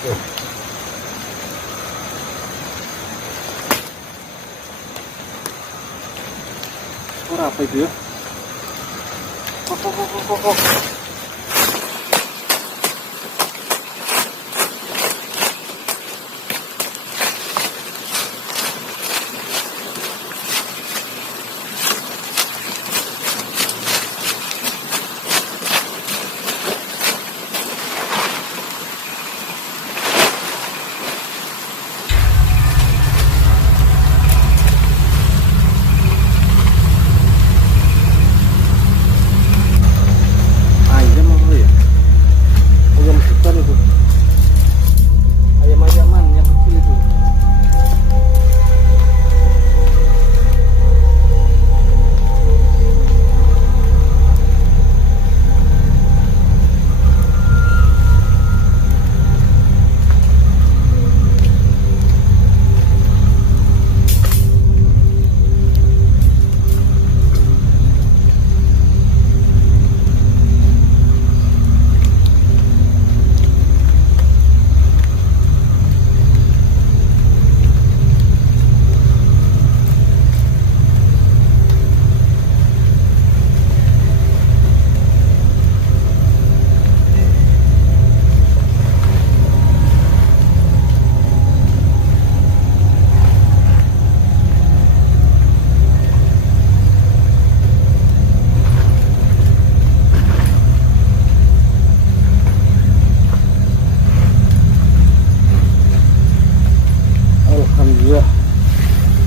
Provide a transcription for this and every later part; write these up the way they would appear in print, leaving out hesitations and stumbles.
Suara apa itu ya? Kok.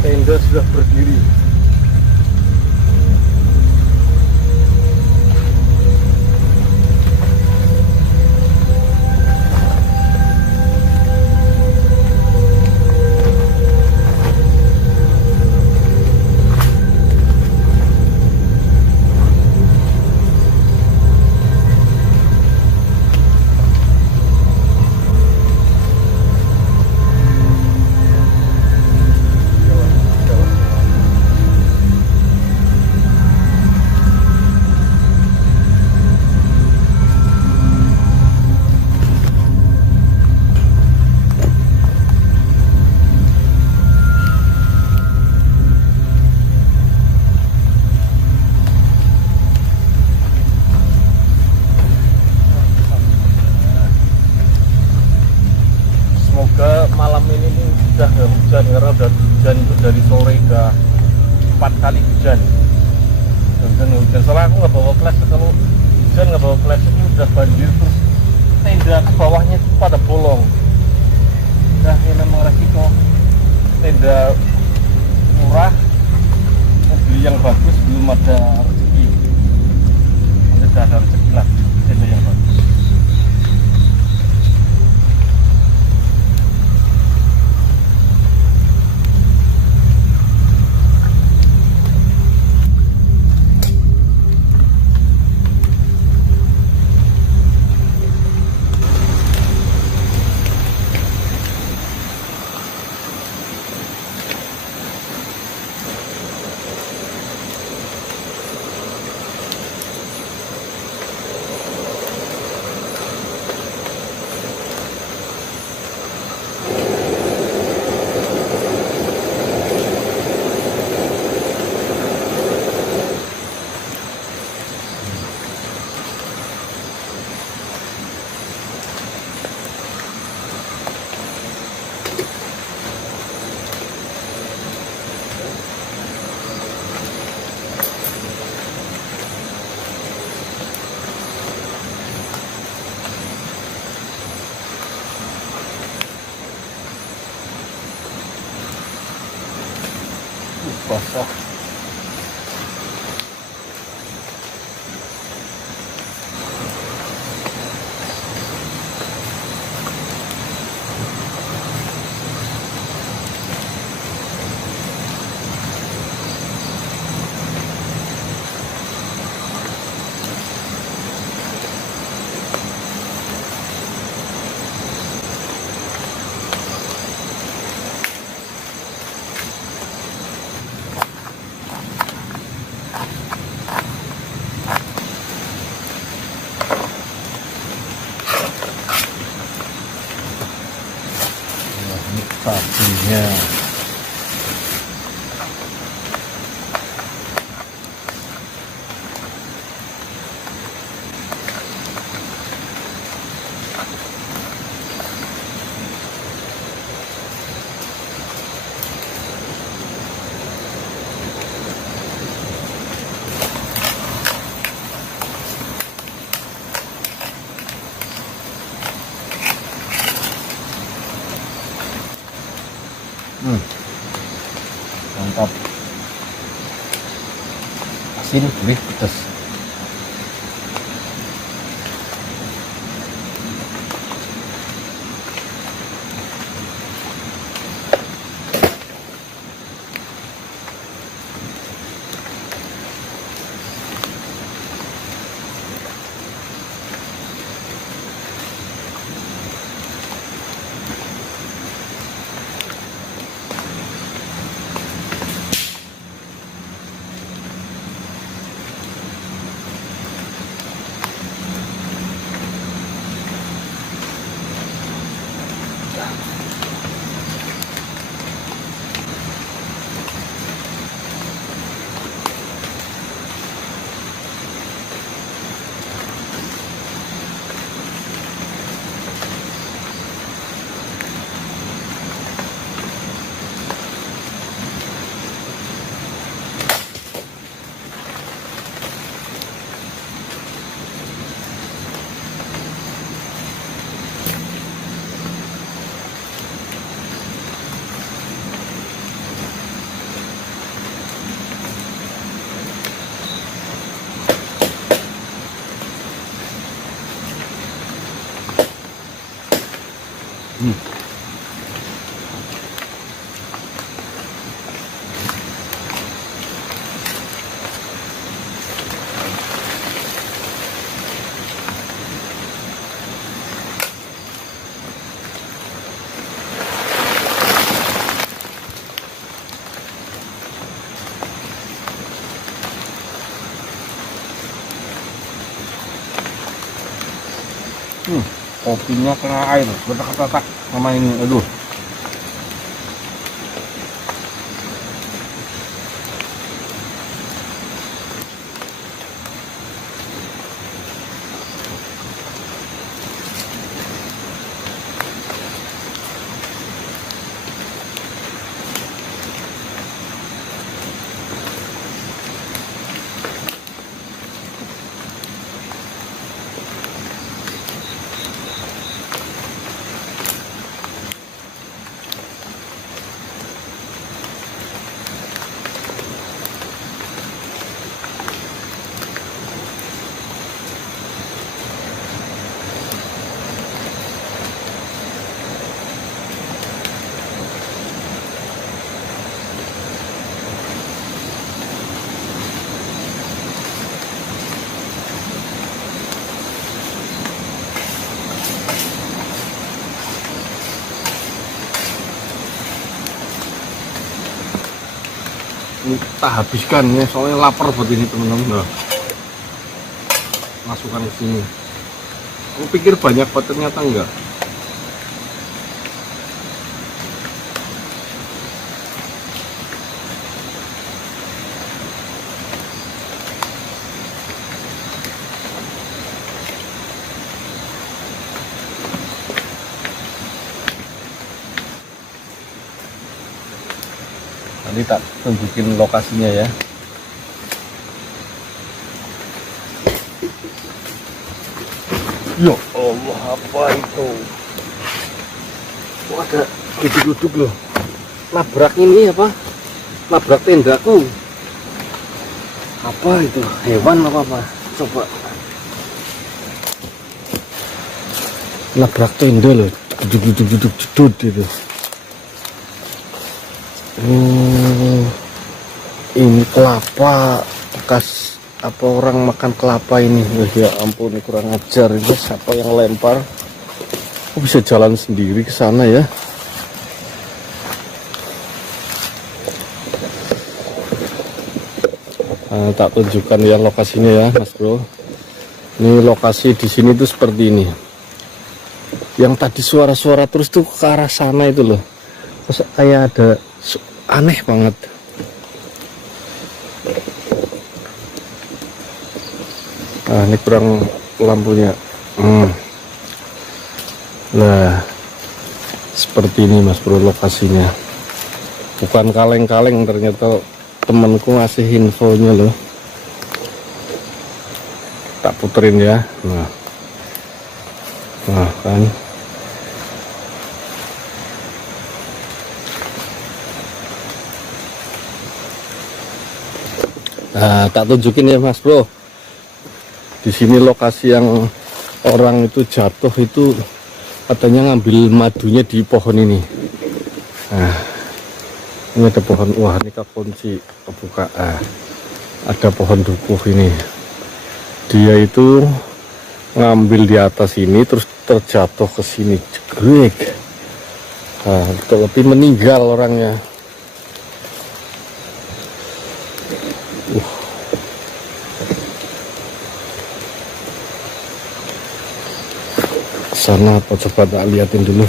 Tenda sudah berdiri. Malam ini sudah nggak hujan karena udah hujan itu dari sore udah 4 kali hujan. Soalnya aku nggak bawa flash, kalau hujan nggak bawa flash itu udah banjir, terus tenda ke bawahnya itu pada bolong. Nah ini memang resiko tenda murah, mau beli yang bagus belum ada rezeki. Nanti udah ada rezeki lah tenda yang bagus. Basah. sapinya. Mantap, asin, gurih, pedas. Kopinya kena air, betak-betak sama ini, aduh. Ini kita habiskan ya, soalnya lapar buat ini teman-teman. Nah, masukkan ke sini. Aku pikir banyak, ternyata enggak. Nanti tak tunjukin lokasinya ya. Ya Allah, apa itu? Oh, ada duduk-duduk loh. Nabrak ini apa? Nabrak tendaku. Apa itu? Hewan apa? Coba. Nabrak tenda loh. Duduk itu. Ini kelapa bekas apa orang makan kelapa ini. Ya ampun, kurang ajar itu. Siapa yang lempar? Kok bisa jalan sendiri ke sana ya? Nah, tak tunjukkan ya lokasinya ya, Mas Bro. Ini lokasi di sini tuh seperti ini. Yang tadi suara-suara terus tuh ke arah sana itu loh. Kok kayak ada aneh banget. Nah, ini kurang lampunya. Nah, seperti ini Mas Bro lokasinya. Bukan kaleng-kaleng, ternyata temanku ngasih infonya loh. Tak puterin ya. Nah kan. Nah, tak tunjukin ya Mas Bro. Di sini lokasi yang orang itu jatuh itu katanya ngambil madunya di pohon ini. Nah, ini ada pohon, wah ini kunci kebuka. Ada pohon dukuh ini. Dia itu ngambil di atas ini terus terjatuh ke sini, jegrek. Nah, tapi meninggal orangnya. Sana apa coba tak liatin dulu.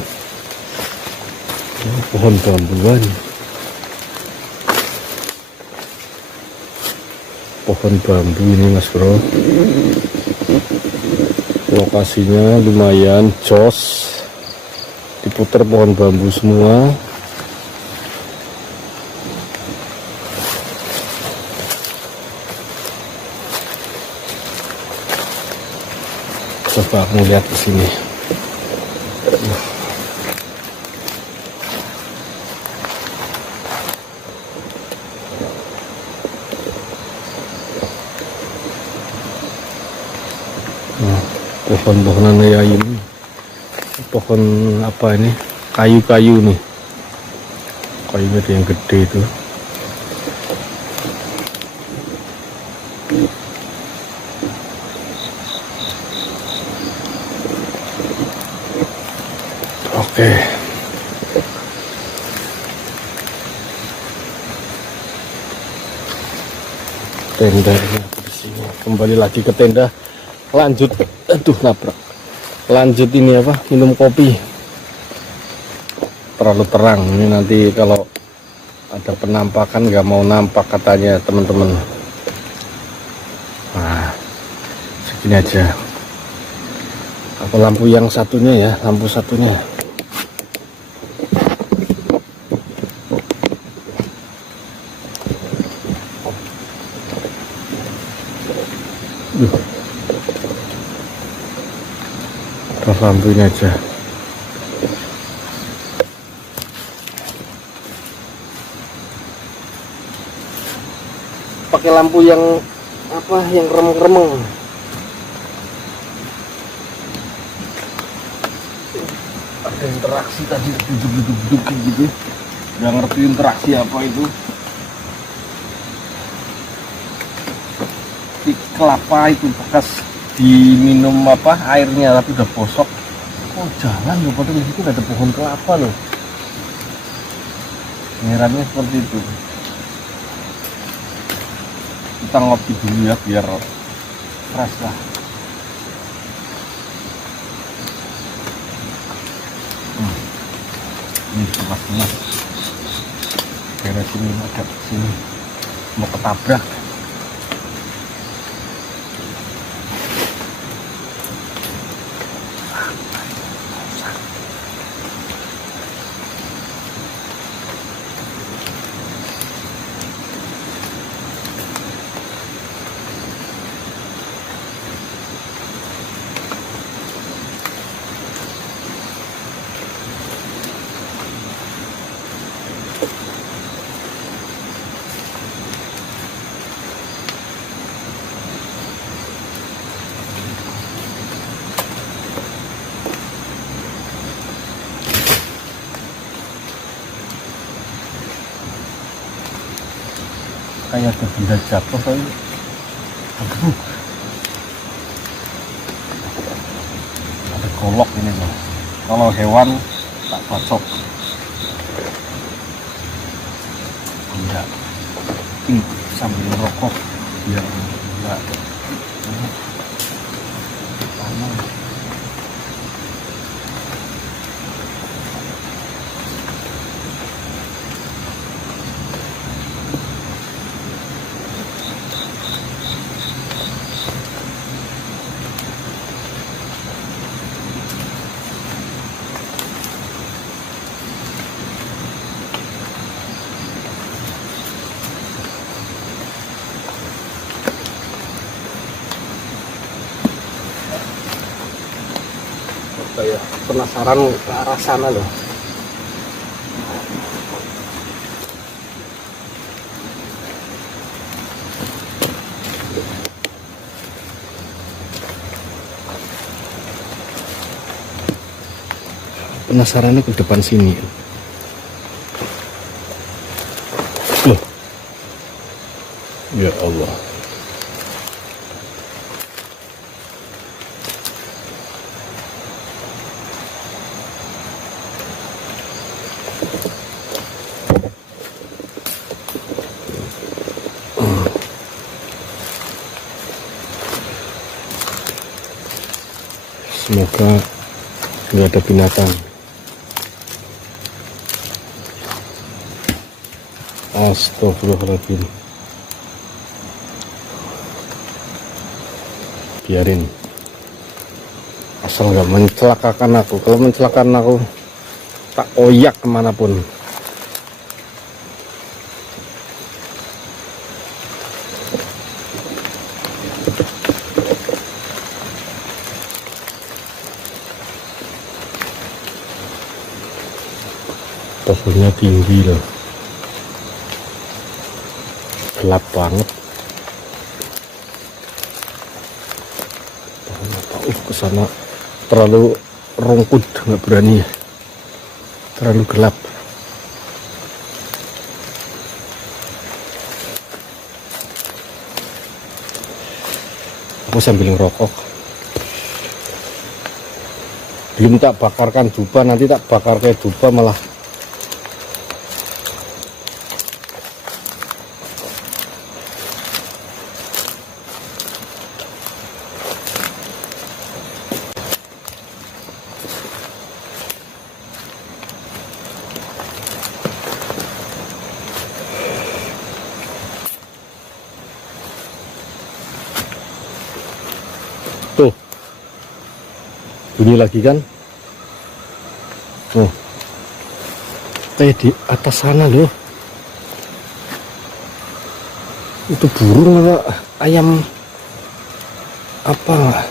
Pohon bambuan, pohon bambu ini Mas Bro. Lokasinya lumayan jos, diputar pohon bambu semua. Coba aku lihat ke sini. Pohon-pohonan ya ini, pohon apa ini, kayu-kayu nih, kayunya ada yang gede itu. Oke. Tendanya di sini. Kembali lagi ke tenda. Lanjut, aduh nabrak. Lanjut ini apa? Minum kopi. Terlalu terang. Ini nanti kalau ada penampakan nggak mau nampak katanya teman-teman. Nah, segini aja. Apa lampu yang satunya ya? Lampu satunya. Lampu ini aja. Pakai lampu yang apa? Yang remeng-remeng. Ada interaksi tadi, duduk-duduk gitu. Nggak ngerti interaksi apa itu. Di kelapa itu bekas diminum apa airnya tapi udah bosok. Oh jalan loh, padahal di situ ada pohon kelapa loh. Herannya seperti itu. Kita ngopi dulu ya biar fresh lah. Ini tengah-tengah beresin ini agak sini mau ketabrak. Kayak ada benda jatuh tapi aduh, ada golok ini loh. Kalau hewan tak cocok. Enggak, ini sambil rokok biar enggak panas. ya, penasaran ke arah sana loh. Penasarannya ke depan sini loh. Ya Allah. Semoga nggak ada binatang. Astagfirullahaladzim. Biarin, asal nggak mencelakakan aku. Kalau mencelakakan aku, tak oyak kemanapun. Pohonnya tinggi loh, gelap banget. Pohon apa? Kesana terlalu rungkut, nggak berani, terlalu gelap. Aku sambil ngerokok. Belum tak bakarkan dupa, nanti tak bakar kayak dupa malah tuh bunyi lagi kan. Oh, kayak di atas sana loh. Itu burung atau ayam apa?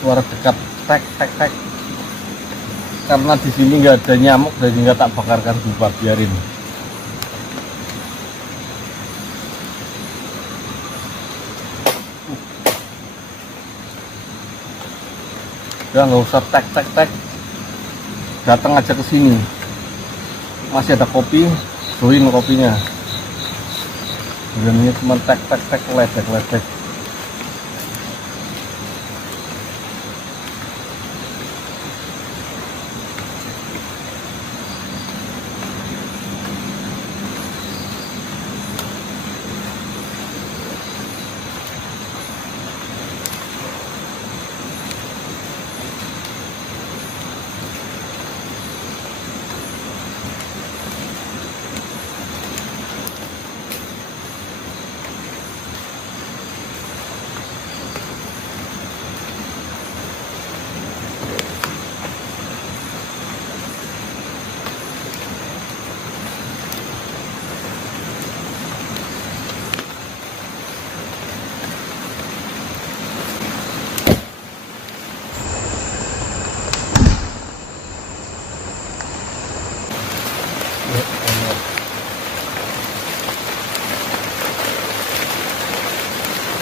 Suara dekat, tek tek tek. Karena di sini nggak ada nyamuk, jadi nggak tak bakarkan dupa, biarin. Udah nggak usah tek tek tek, datang aja ke sini. Masih ada kopi, join kopinya. Ini cuma tek tek tek, ledek ledek.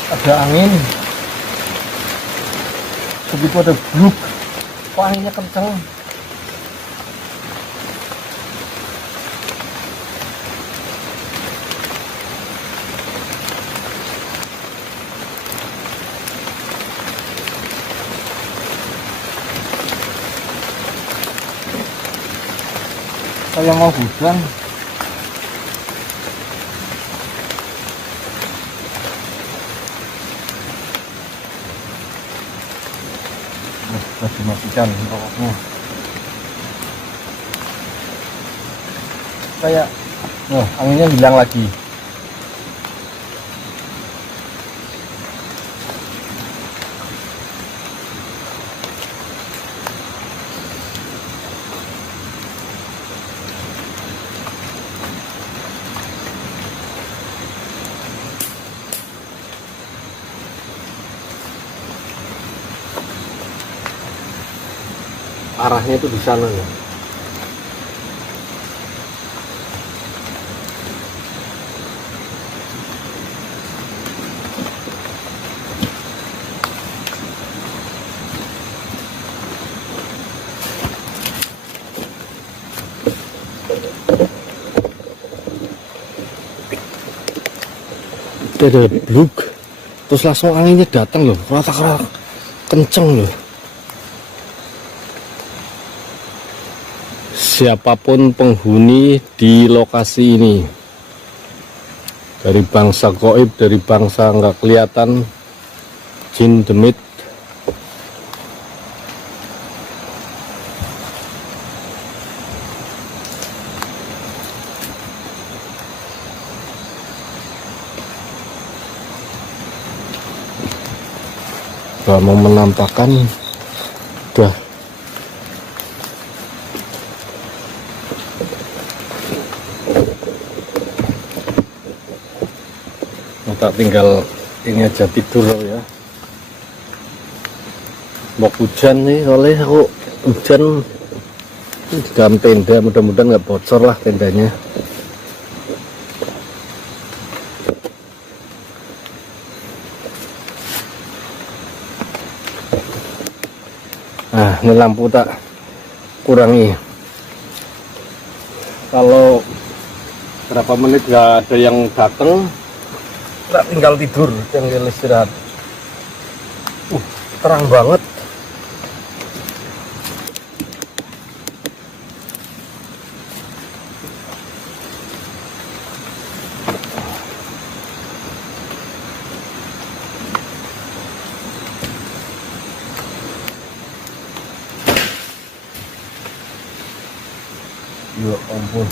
Ada angin. begitu ada bluk, kok anginnya kenceng. Kayak mau hujan. Sudah dimatikan rokoknya. Kayak, anginnya hilang lagi. Arahnya itu di sana ya. Ada bluk, terus langsung anginnya datang loh, rata-rata kenceng loh. Siapapun penghuni di lokasi ini, dari bangsa goib, dari bangsa nggak kelihatan, jin demit, gak mau menampakkan, udah tak tinggal ini aja tidur ya. Mau hujan nih, oleh aku hujan di dalam tenda, mudah-mudahan nggak bocor lah tendanya. Nah, ini lampu tak kurangi. Kalau berapa menit nggak ada yang datang, tak tinggal tidur, tinggal istirahat. Terang banget. Ya ampun,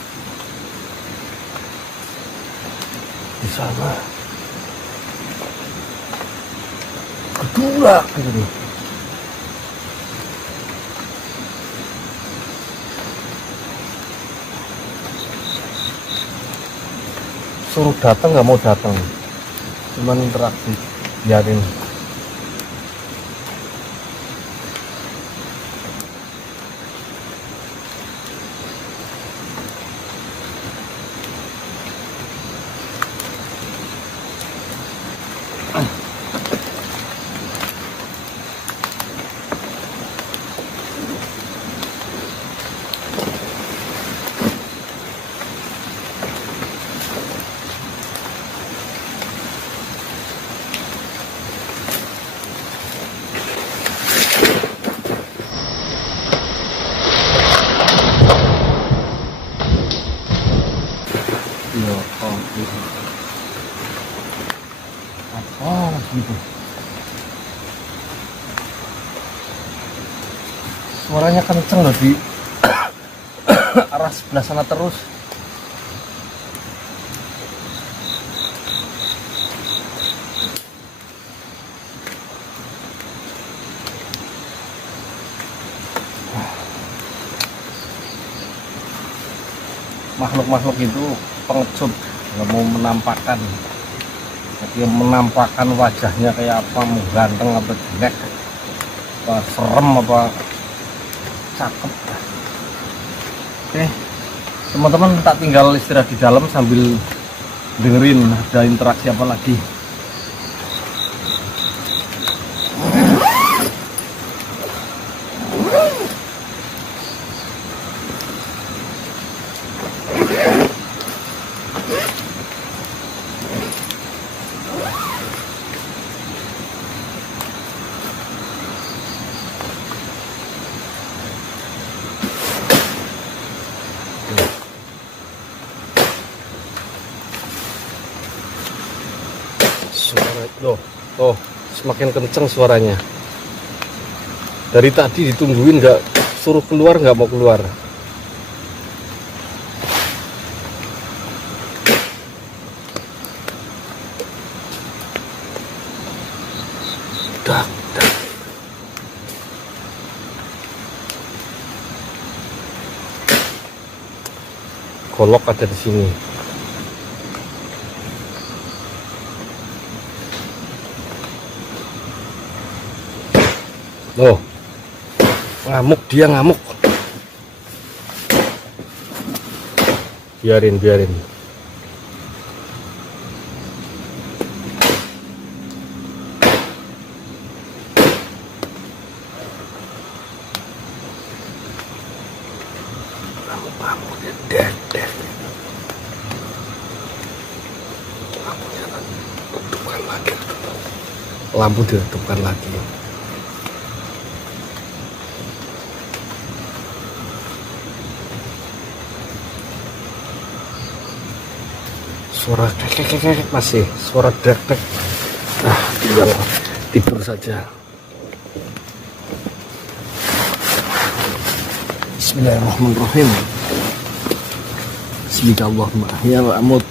di sana kedua gitu. Suruh datang nggak mau datang, cuman interaksi, biarin. Gitu. Suaranya kenceng loh di arah sebelah sana terus. Makhluk-makhluk itu pengecut, nggak mau menampakkan. Dia menampakkan wajahnya kayak apa, mau ganteng apa jelek, apa serem apa cakep. Oke teman-teman, tak tinggal istirahat di dalam sambil dengerin ada interaksi apa lagi. Tuh, semakin kenceng suaranya. Dari tadi ditungguin nggak, suruh keluar nggak mau keluar. Dak. Golok ada di sini. Loh, ngamuk dia ngamuk. Biarin. Ngamuk dia deh. Lampu dihidupkan lagi. Suara kek masih, suara dek. Tinggal tidur saja. Bismillahirrahmanirrahim. Bismillahirrahmanirrahim. Ya amut.